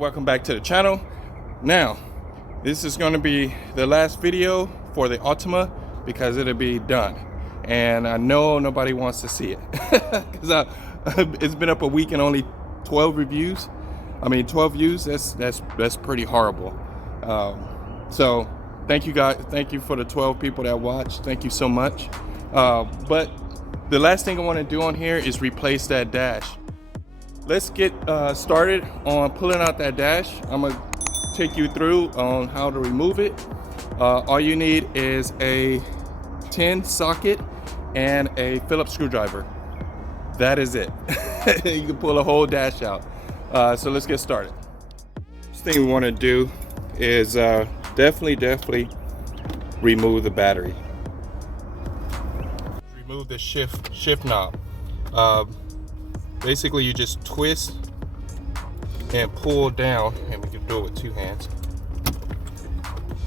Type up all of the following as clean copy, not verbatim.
welcome back to the channel. Now this is going to be the last video for the Altima because it'll be done, and I know nobody wants to see it because it's been up a week and only 12 reviews. I mean 12 views. That's pretty horrible. So thank you guys, thank you for the 12 people that watched. Thank you so much. But the last thing I want to do on here is replace that dash. Let's get started on pulling out that dash. I'm gonna take you through on how to remove it. All you need is a 10 socket and a Phillips screwdriver. That is it. You can pull a whole dash out. So let's get started. First thing we want to do is definitely remove the battery. Remove the shift knob. Basically you just twist and pull down, and we can do it with two hands.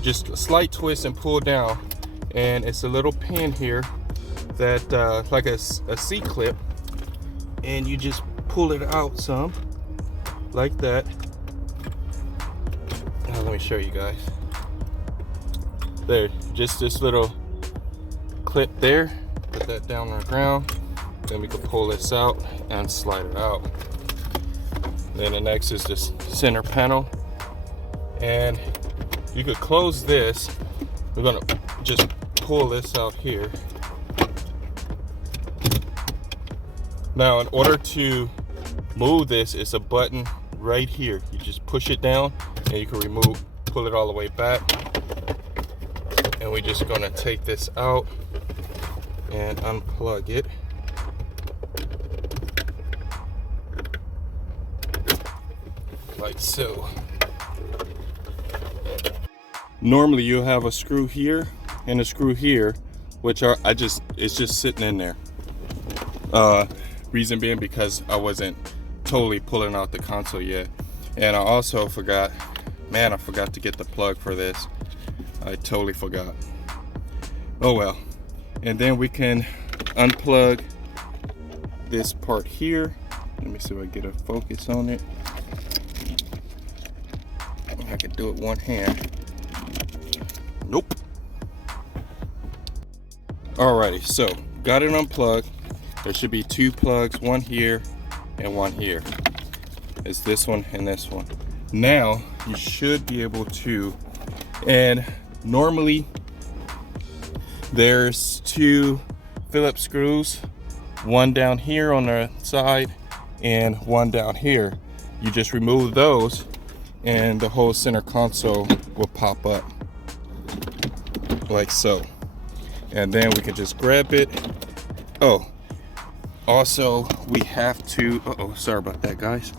Just a slight twist and pull down, and it's a little pin here that like a C-clip, and you just pull it out some like that. Now, let me show you guys. There, just this little clip there. Put that down on the ground. Then we can pull this out and slide it out. Then the next is this center panel, and you could close this. We're gonna just pull this out here. Now, in order to move this, it's a button right here. You just push it down, and you can pull it all the way back. And we're just gonna take this out and unplug it. Like so. Normally you have a screw here and a screw here, which are it's just sitting in there. Reason being because I wasn't totally pulling out the console yet, and I also forgot. Man, I forgot to get the plug for this. I totally forgot. Oh well. And then we can unplug this part here. Let me see if I get a focus on it. I can do it one hand. Nope. Alrighty, so got it unplugged. There should be two plugs, one here and one here. It's this one and this one. Now you should be able to, and normally there's two Phillips screws, one down here on the side and one down here. You just remove those and the whole center console will pop up like so, and then we can just grab it. Oh, also we have to, sorry about that guys,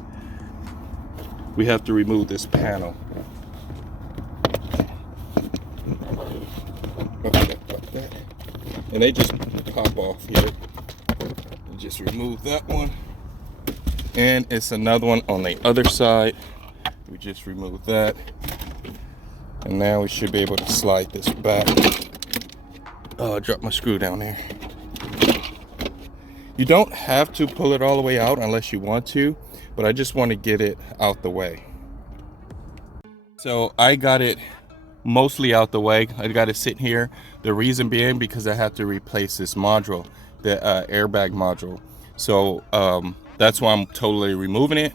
we have to remove this panel. Okay, like that. And they just pop off here. And just remove that one, and it's another one on the other side. We just remove that, and now we should be able to slide this back. Oh, I dropped my screw down there. You don't have to pull it all the way out unless you want to, but I just want to get it out the way. So I got it mostly out the way. I got it sitting here. The reason being because I have to replace this module, the airbag module. So that's why I'm totally removing it.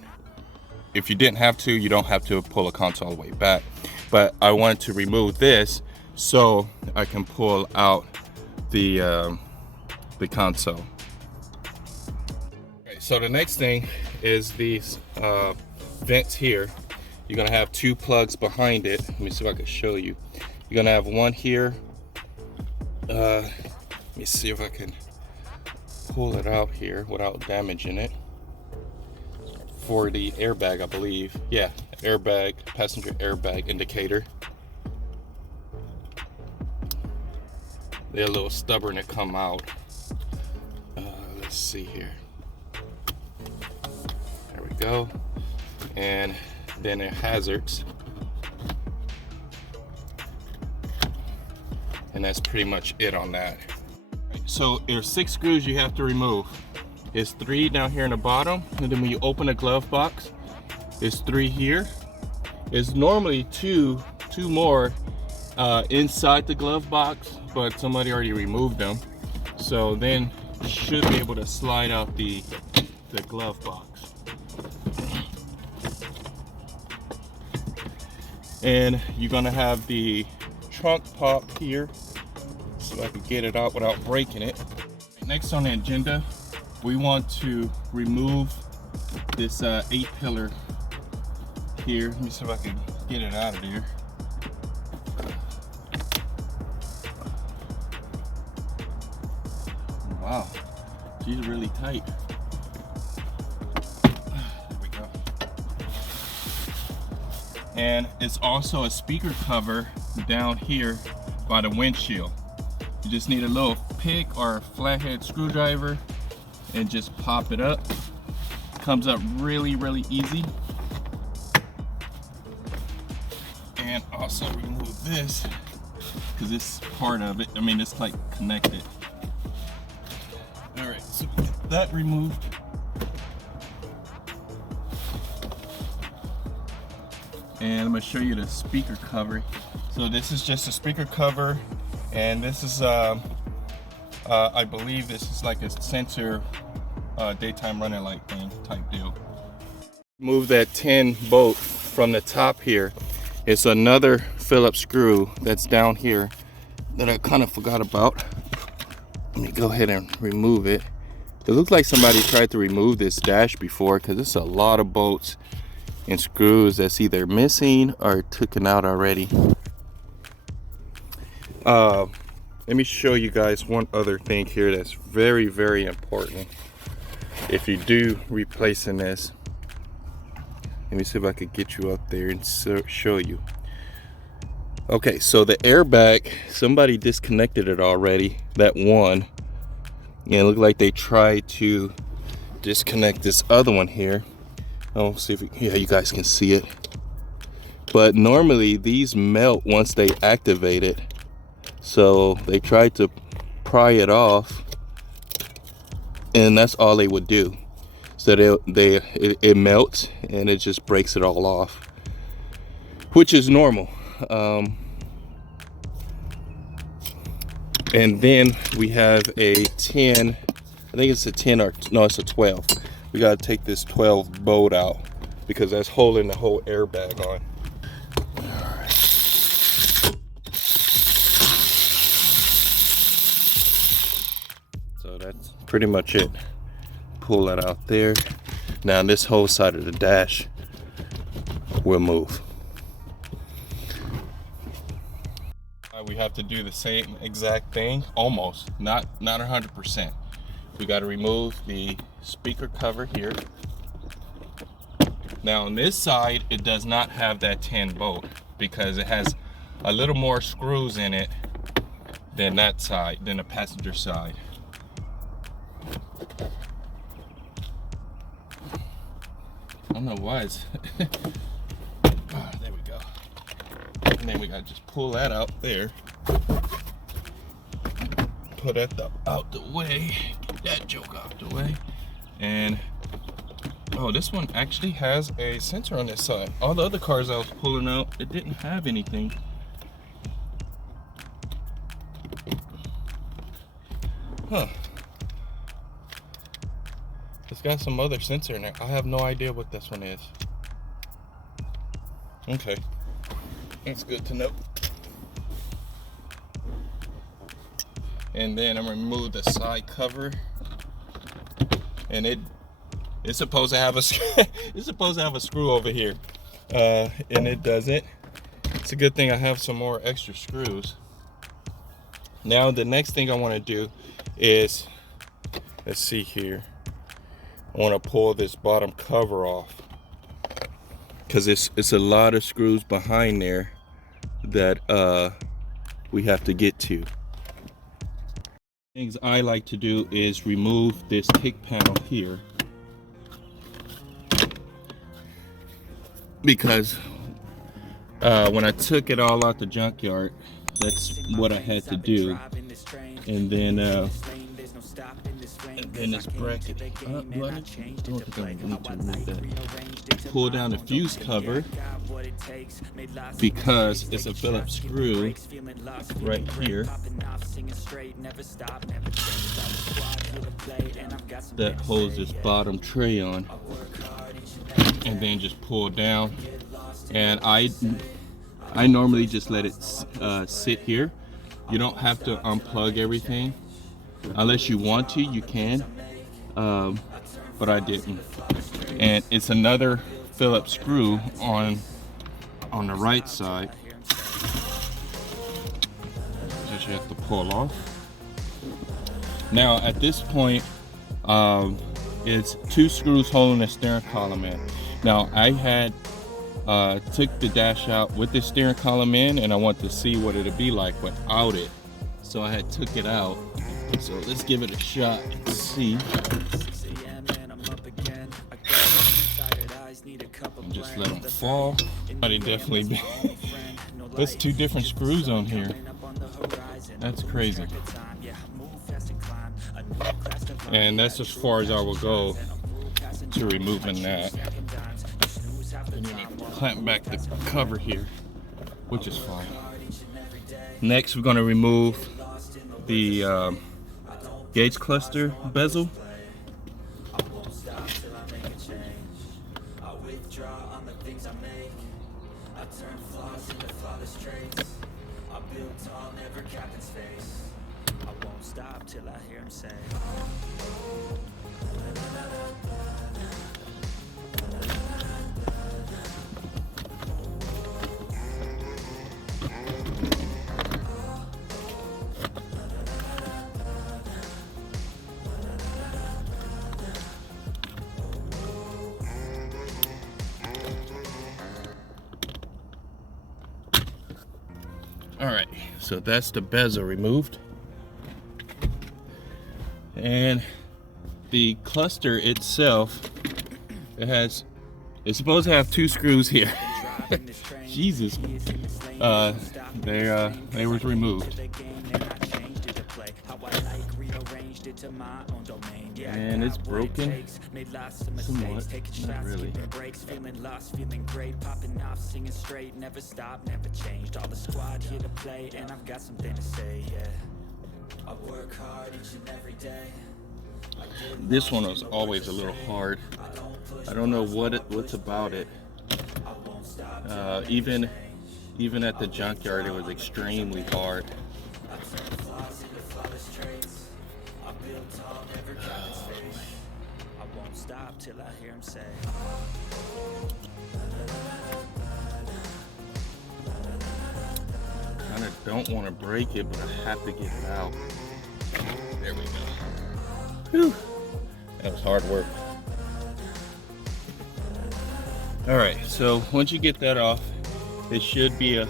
If you didn't have to, you don't have to pull a console all the way back. But I wanted to remove this so I can pull out the console. Okay, so the next thing is these vents here. You're gonna have two plugs behind it. Let me see if I can show you. You're gonna have one here. Let me see if I can pull it out here without damaging it. For the airbag, I believe. Yeah, airbag, passenger airbag indicator. They're a little stubborn to come out. Let's see here. There we go. And then they're hazards. And that's pretty much it on that. So there's 6 screws you have to remove. There's 3 down here in the bottom, and then when you open the glove box, there's 3 here, It's normally two more inside the glove box, but somebody already removed them. So then you should be able to slide out the glove box. And you're gonna have the trunk pop here, so I can get it out without breaking it. Next on the agenda, we want to remove this 8-pillar here. Let me see if I can get it out of there. Wow, she's really tight. There we go. And it's also a speaker cover down here by the windshield. You just need a little pick or a flathead screwdriver and just pop it up. Comes up really easy. And also remove this, because it's part of it. I mean, it's like connected. All right, so get that removed. And I'm gonna show you the speaker cover. So this is just a speaker cover, and this is I believe this is like a sensor daytime running light thing type deal. Move that 10 bolt from the top here. It's another Phillips screw that's down here that I kind of forgot about. Let me go ahead and remove it. It looks like somebody tried to remove this dash before, because it's a lot of bolts and screws that's either missing or taken out already. Let me show you guys one other thing here that's very important. If you do replacing this, let me see if I could get you up there and show you. Okay, so the airbag, somebody disconnected it already, that one. And it looked like they tried to disconnect this other one here. Oh, see if you guys can see it. But normally these melt once they activate it. So they tried to pry it off, and that's all they would do. So it melts and it just breaks it all off, which is normal. And then we have a 10, I think it's a 10 or no, it's a 12. We got to take this 12 bolt out because that's holding the whole airbag on. All right. So that's pretty much it. Pull that out there. Now this whole side of the dash will move. We have to do the same exact thing, almost, not 100%. We got to remove the speaker cover here. Now on this side, it does not have that 10 bolt because it has a little more screws in it than that side, than the passenger side. I don't know why it's oh, there we go. And then we gotta just pull that out there, put that out the way, get that joke out the way. And oh, this one actually has a sensor on this side. All the other cars I was pulling out, it didn't have anything. Huh. It's got some other sensor in there. I have no idea what this one is. Okay, that's good to know. And then I'm gonna remove the side cover, and it's supposed to have a it's supposed to have a screw over here, and it doesn't. It's a good thing I have some more extra screws. Now the next thing I want to do is, let's see here. I want to pull this bottom cover off because it's a lot of screws behind there that we have to get to. Things I like to do is remove this kick panel here because when I took it all out the junkyard, that's what I had to do. And then in this bracket. I don't think I need to remove that. Pull down the fuse cover because it's a Phillips screw right here that holds this bottom tray on, and then just pull down. And I normally just let it sit here. You don't have to unplug everything. Unless you want to, you can, but I didn't. And it's another Phillips screw on the right side that you have to pull off. Now at this point, it's 2 screws holding the steering column in. Now I had took the dash out with the steering column in, and I want to see what it'd be like without it. So I had took it out. So let's give it a shot and see. And just let them fall. But it definitely be. There's 2 different screws on here. That's crazy. And that's as far as I will go to removing that. Clamp back the cover here, which is fine. Next, we're going to remove the gauge cluster bezel. Alright, so that's the bezel removed. And the cluster itself, it's supposed to have 2 screws here. Jesus. They were removed. And it's broken somewhat, not really. This one was always a little hard. I don't know what's about it. Even at the junkyard, it was extremely hard. Kind of don't want to break it, but I have to get it out. There we go. Whew. That was hard work. All right, so once you get that off, it should be a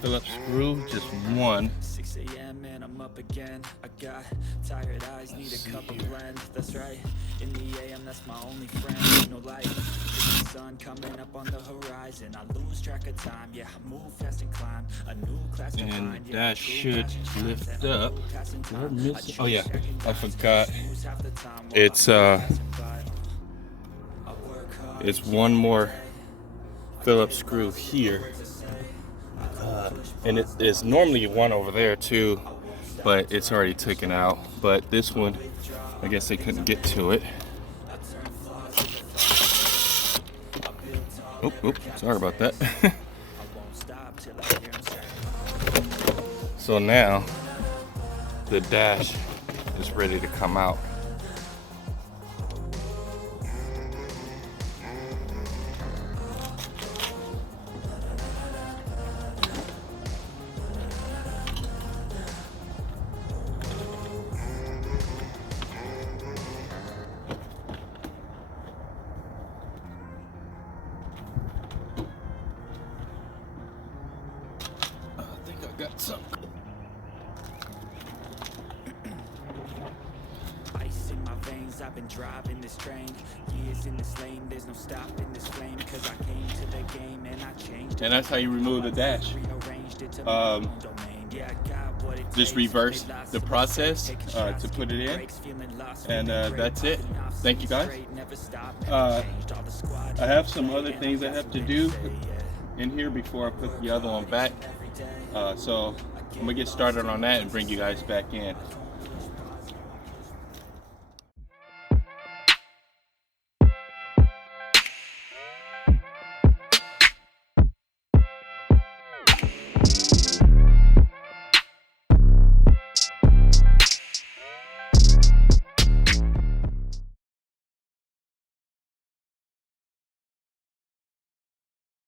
Phillips screw, just one. 6 a.m. and I'm up again. I got tired eyes, need a cup of blend. That's right. In the AM, that's my only friend. No light. The sun coming up on the horizon. I lose track of time. Yeah, I move fast and climb a new class to find. And that should lift up. Oh yeah, I forgot. It's one more Phillips screw here. And it's normally one over there too, but it's already taken out. But this one, I guess they couldn't get to it. Oh, sorry about that. So now the dash is ready to come out. Got some. Ice in my veins, I've been driving this train. Years in this lane, there's no stopping this flame. Cause I came to the game and I changed. And that's how you remove the dash. just reverse the process to put it in, and that's it. Thank you guys. I have some other things I have to do in here before I put the other one back, so I'm gonna get started on that and bring you guys back in.